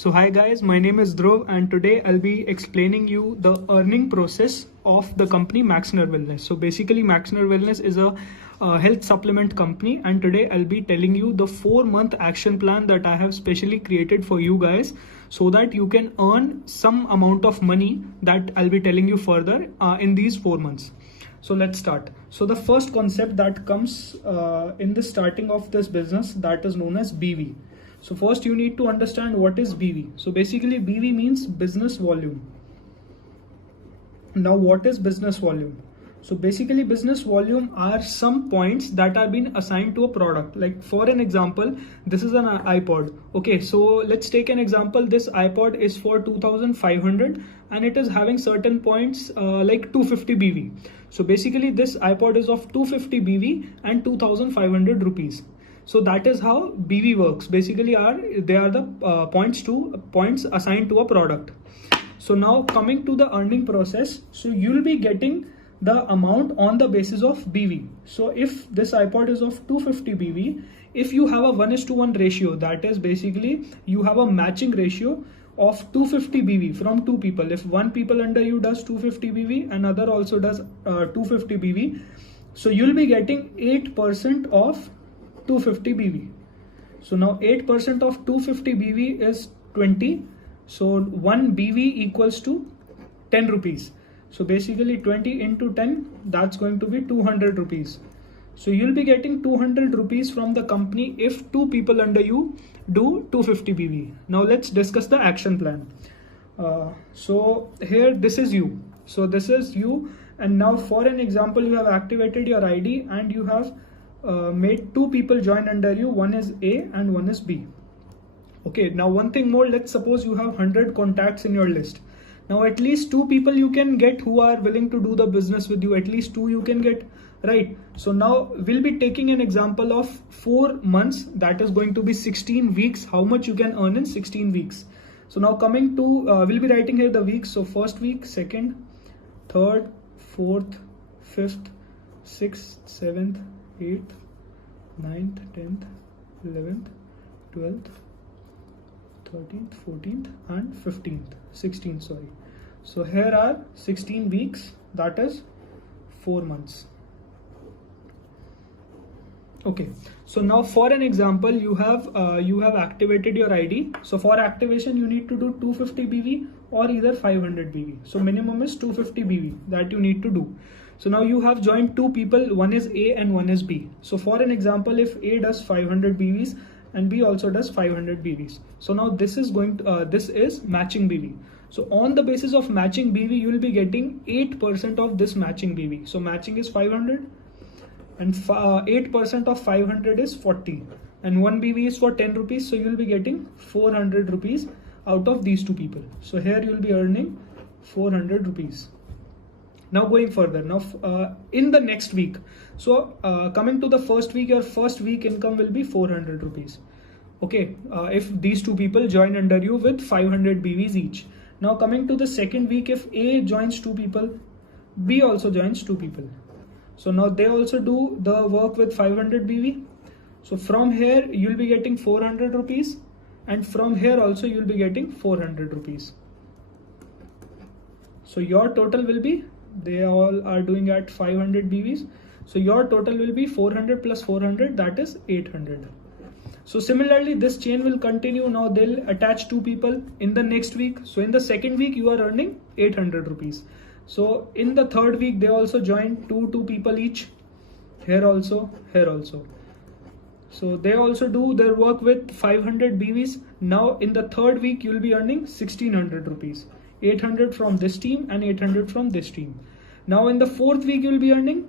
So hi guys, my name is Dhruv and today I'll be explaining you the earning process of the company Maxner Wellness. So basically Maxner Wellness is a health supplement company, and today I'll be telling you the 4-month action plan that I have specially created for you guys so that you can earn some amount of money that I'll be telling you further in these 4 months. So let's start. So the first concept that comes in the starting of this business, that is known as BV. So first you need to understand what is BV. So basically BV means business volume. Now what is business volume? So basically business volume are some points that are being assigned to a product. Like for an example, this is an iPod. Okay, so let's take an example. This iPod is for 2500 and it is having certain points like 250 BV. So basically this iPod is of 250 BV and 2500 rupees. So that is how BV works. Basically they are the points assigned to a product. So now coming to the earning process, so you'll be getting the amount on the basis of BV. So if this iPod is of 250 BV, if you have a 1:1 ratio, that is basically you have a matching ratio of 250 BV from two people. If one people under you does 250 BV, another also does 250 BV, so you'll be getting 8% of 250 BV. So now 8% of 250 BV is 20. So 1 BV equals to 10 rupees. So basically 20 into 10, that's going to be 200 rupees. So you'll be getting 200 rupees from the company if two people under you do 250 BV. Now let's discuss the action plan. So here this is you. So this is you, and now for an example, you have activated your ID and you have made two people join under you. One is A and one is B. Okay, now one thing more, let's suppose you have 100 contacts in your list. Now at least two people you can get who are willing to do the business with you. At least two you can get, right? So now we'll be taking an example of 4 months, that is going to be 16 weeks. How much you can earn in 16 weeks. So now coming to, we'll be writing here the weeks. So first week, second, third, fourth, fifth, sixth, seventh, 8th, 9th, 10th, 11th, 12th, 13th, 14th and 15th, 16th, sorry. So here are 16 weeks, that is 4 months. Okay, so now for an example, you have activated your ID. So for activation you need to do 250 BV or either 500 BV. So minimum is 250 BV that you need to do. So now you have joined two people, one is A and one is B. So for an example, if A does 500 BVs and B also does 500 BVs. So now this is this is matching BV. So on the basis of matching BV, you will be getting 8% of this matching BV. So matching is 500 and 8% of 500 is 40 and 1 BV is for 10 rupees. So you will be getting 400 rupees out of these two people. So here you will be earning 400 rupees. Now going further, now in the next week, so coming to the first week, your first week income will be 400 rupees. Okay, if these two people join under you with 500 BVs each. Now coming to the second week, if A joins two people, B also joins two people. So now they also do the work with 500 BV. So from here you'll be getting 400 rupees and from here also you'll be getting 400 rupees. So your total will be, they all are doing at 500 BVs. So your total will be 400 plus 400, that is 800. So similarly, this chain will continue. Now they'll attach two people in the next week. So in the second week, you are earning 800 rupees. So in the third week, they also join two people each. Here also, here also. So they also do their work with 500 BVs. Now in the third week, you'll be earning 1600 rupees. 800 from this team and 800 from this team. Now in the fourth week you'll be earning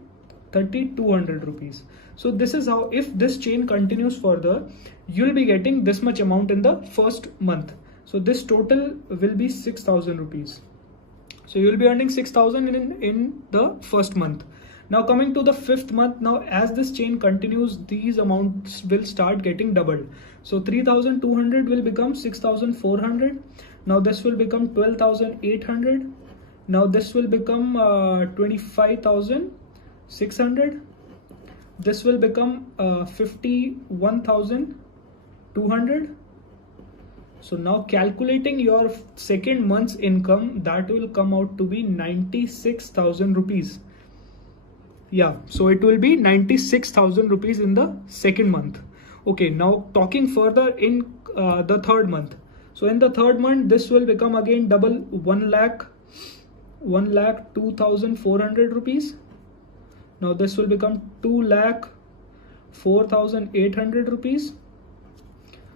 3200 rupees. So this is how, if this chain continues further, you'll be getting this much amount in the first month. So this total will be 6000 rupees. So you'll be earning 6000 in the first month. Now coming to the fifth month, now as this chain continues, these amounts will start getting doubled. So 3200 will become 6400. Now this will become 12,800. Now this will become 25,600. This will become 51,200. So now calculating your second month's income, that will come out to be 96,000 rupees. Yeah, so it will be 96,000 rupees in the second month. Okay, now talking further in the third month. So in the third month, this will become again double, 1,02,400 rupees. Now this will become 2,04,800 rupees.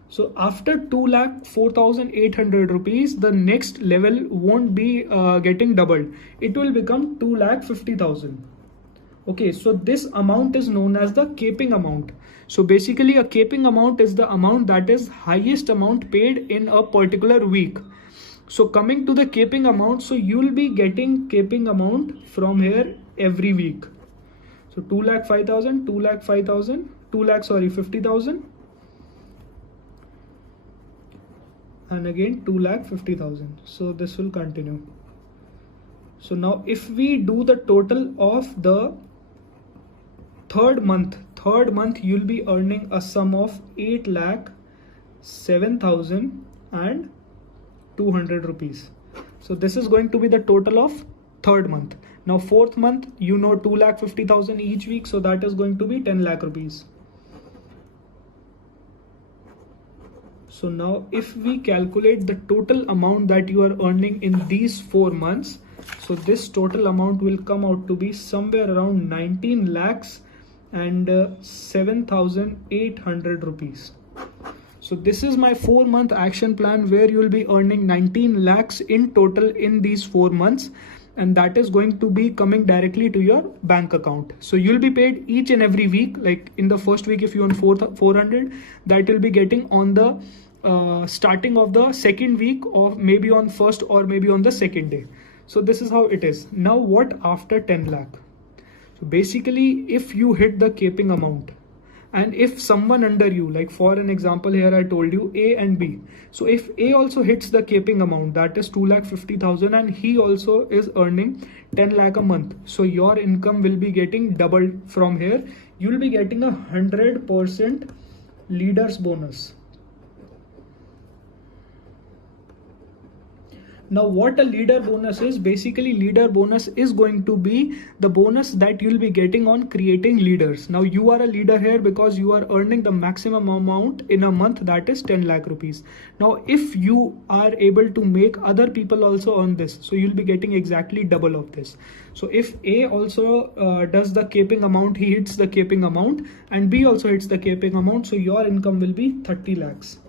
So after 2,04,800 rupees, the next level won't be getting doubled. It will become 2,50,000. Okay, so this amount is known as the caping amount. So basically a caping amount is the amount that is highest amount paid in a particular week. So coming to the caping amount, so you will be getting caping amount from here every week. So 2,05,000, 2,05,000, 50,000, and again 2,50,000. So this will continue. So now if we do the total of the third month, you'll be earning a sum of 8,07,200 rupees. So this is going to be the total of third month. Now fourth month, you know, 2,50,000 each week, so that is going to be 10 lakh rupees. So now if we calculate the total amount that you are earning in these 4 months, so this total amount will come out to be somewhere around 19 lakhs and 7,800 rupees. So this is my 4-month action plan where you will be earning 19 lakhs in total in these 4 months, and that is going to be coming directly to your bank account. So you'll be paid each and every week. Like in the first week, if you earn 400, that will be getting on the starting of the second week, or maybe on first or maybe on the second day. So this is how it is. Now what after 10 lakh? So basically if you hit the caping amount, and if someone under you, like for an example here I told you A and B. So if A also hits the caping amount, that is 2,50,000, and he also is earning 10 lakh a month, so your income will be getting doubled from here. You will be getting 100% leaders bonus. Now what a leader bonus is, basically leader bonus is going to be the bonus that you'll be getting on creating leaders. Now you are a leader here because you are earning the maximum amount in a month, that is 10 lakh rupees. Now if you are able to make other people also earn this, so you'll be getting exactly double of this. So if A also does the caping amount, he hits the caping amount, and B also hits the caping amount, so your income will be 30 lakhs.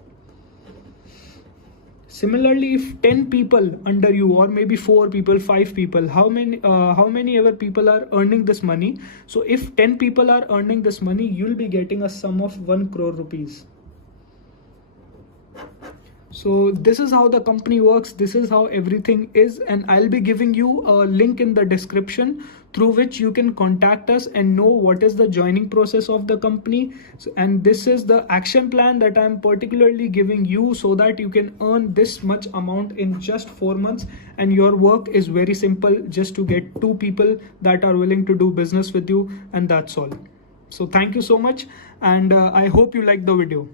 Similarly, if 10 people under you, or maybe 4 people, 5 people, how many ever people are earning this money? So if 10 people are earning this money, you'll be getting a sum of 1 crore rupees. So this is how the company works. This is how everything is, and I'll be giving you a link in the description through which you can contact us and know what is the joining process of the company. So, and this is the action plan that I'm particularly giving you so that you can earn this much amount in just 4 months. And your work is very simple, just to get 2 people that are willing to do business with you, and that's all. So thank you so much, and I hope you like the video.